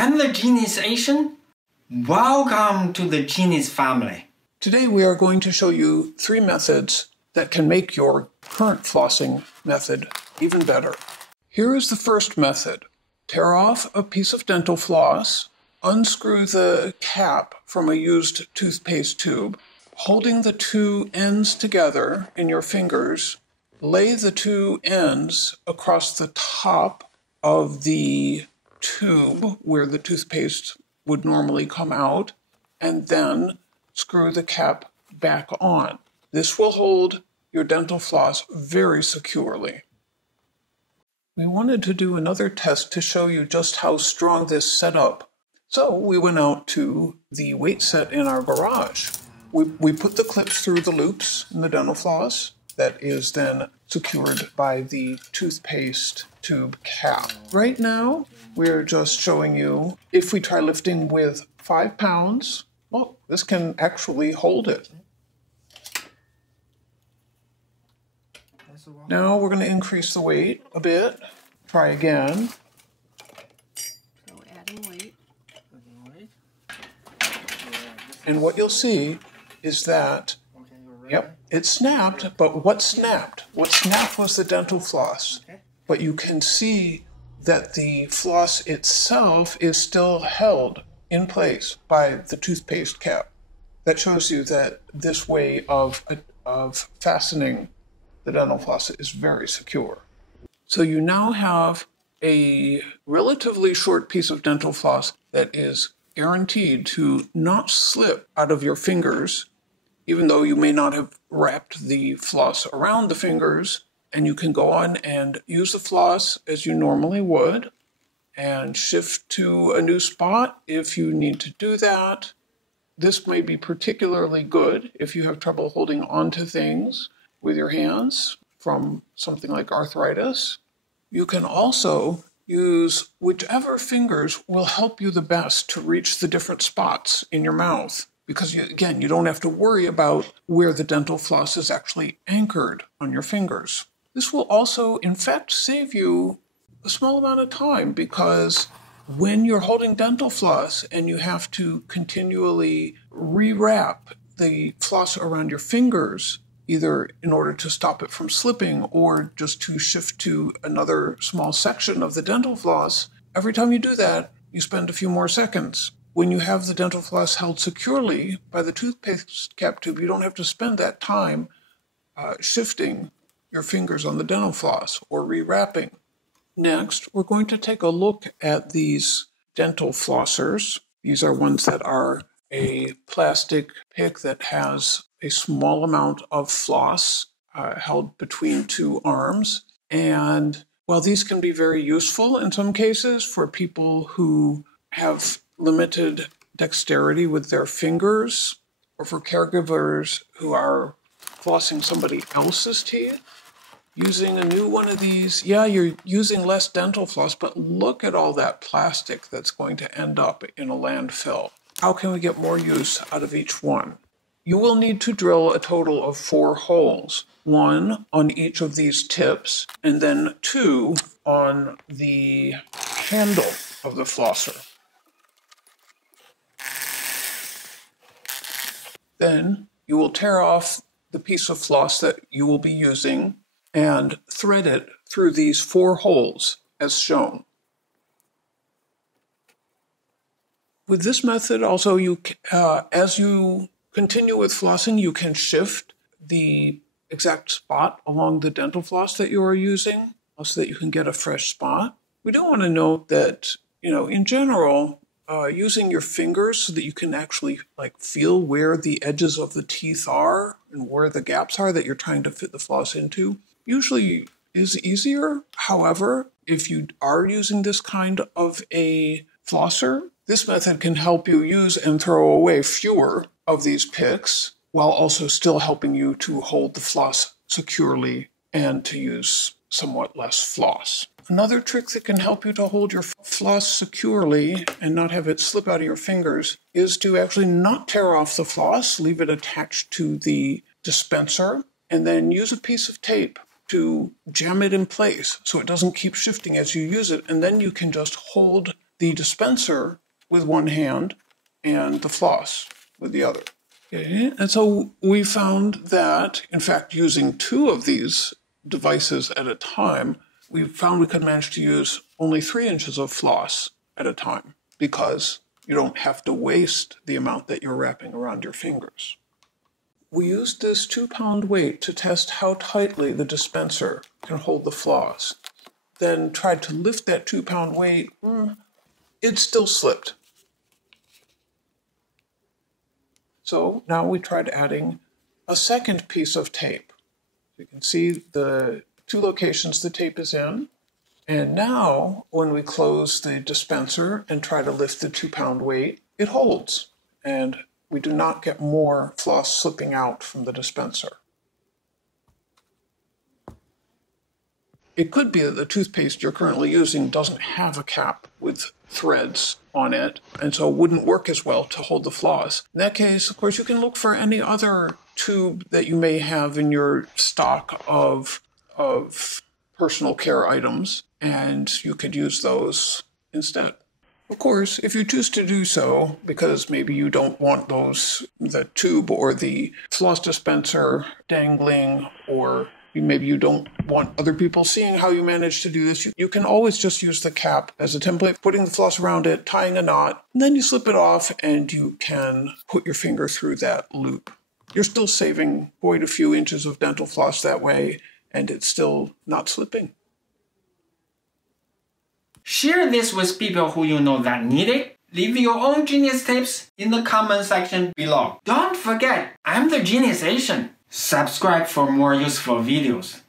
I'm the Genius Asian. Welcome to the Genius family. Today we are going to show you 3 methods that can make your current flossing method even better. Here is the first method. Tear off a piece of dental floss, unscrew the cap from a used toothpaste tube, holding the 2 ends together in your fingers, lay the 2 ends across the top of the tube where the toothpaste would normally come out, and then screw the cap back on. This will hold your dental floss very securely. We wanted to do another test to show you just how strong this set up. So we went out to the weight set in our garage. We put the clips through the loops in the dental floss that is then secured by the toothpaste tube cap. Right now, we're just showing you if we try lifting with 5 pounds, well, this can actually hold it. Now we're going to increase the weight a bit. Try again. So adding weight. And what you'll see is that, yep, it snapped, but what snapped? What snapped was the dental floss. But you can see that the floss itself is still held in place by the toothpaste cap. That shows you that this way of fastening the dental floss is very secure. So you now have a relatively short piece of dental floss that is guaranteed to not slip out of your fingers, even though you may not have wrapped the floss around the fingers, and you can go on and use the floss as you normally would and shift to a new spot if you need to do that. This may be particularly good if you have trouble holding on to things with your hands from something like arthritis. You can also use whichever fingers will help you the best to reach the different spots in your mouth, because again, you don't have to worry about where the dental floss is actually anchored on your fingers. This will also, in fact, save you a small amount of time, because when you're holding dental floss and you have to continually rewrap the floss around your fingers, either in order to stop it from slipping or just to shift to another small section of the dental floss, every time you do that, you spend a few more seconds. When you have the dental floss held securely by the toothpaste cap tube, you don't have to spend that time shifting your fingers on the dental floss or rewrapping. Next, we're going to take a look at these dental flossers. These are ones that are a plastic pick that has a small amount of floss held between 2 arms. And while these can be very useful in some cases for people who have limited dexterity with their fingers, or for caregivers who are flossing somebody else's teeth, using a new one of these, yeah, you're using less dental floss, but look at all that plastic that's going to end up in a landfill. How can we get more use out of each one? You will need to drill a total of 4 holes, 1 on each of these tips, and then 2 on the handle of the flosser. Then you will tear off the piece of floss that you will be using and thread it through these 4 holes as shown. With this method also, as you continue with flossing, you can shift the exact spot along the dental floss that you are using so that you can get a fresh spot. We do want to note that, in general, using your fingers so that you can actually feel where the edges of the teeth are and where the gaps are that you're trying to fit the floss into usually is easier. However, if you are using this kind of a flosser, this method can help you use and throw away fewer of these picks while also still helping you to hold the floss securely and to use somewhat less floss. Another trick that can help you to hold your floss securely and not have it slip out of your fingers is to actually not tear off the floss, leave it attached to the dispenser, and then use a piece of tape to jam it in place so it doesn't keep shifting as you use it, and then you can just hold the dispenser with one hand and the floss with the other. Okay, and so we found that, in fact, using 2 of these devices at a time, we found we could manage to use only 3 inches of floss at a time because you don't have to waste the amount that you're wrapping around your fingers. We used this 2-pound weight to test how tightly the dispenser can hold the floss. Then tried to lift that 2-pound weight. It still slipped. So now we tried adding a second piece of tape. You can see the 2 locations the tape is in. And now when we close the dispenser and try to lift the 2-pound weight, it holds. And we do not get more floss slipping out from the dispenser. It could be that the toothpaste you're currently using doesn't have a cap with threads on it, and so it wouldn't work as well to hold the floss. In that case, of course, you can look for any other tube that you may have in your stock of personal care items, and you could use those instead. Of course, if you choose to do so, because maybe you don't want the tube or the floss dispenser dangling, or maybe you don't want other people seeing how you manage to do this, you can always just use the cap as a template, putting the floss around it, tying a knot, and then you slip it off and you can put your finger through that loop. You're still saving quite a few inches of dental floss that way, and it's still not slipping. Share this with people who you know that need it. Leave your own genius tips in the comment section below. Don't forget, I'm the Genius Asian. Subscribe for more useful videos.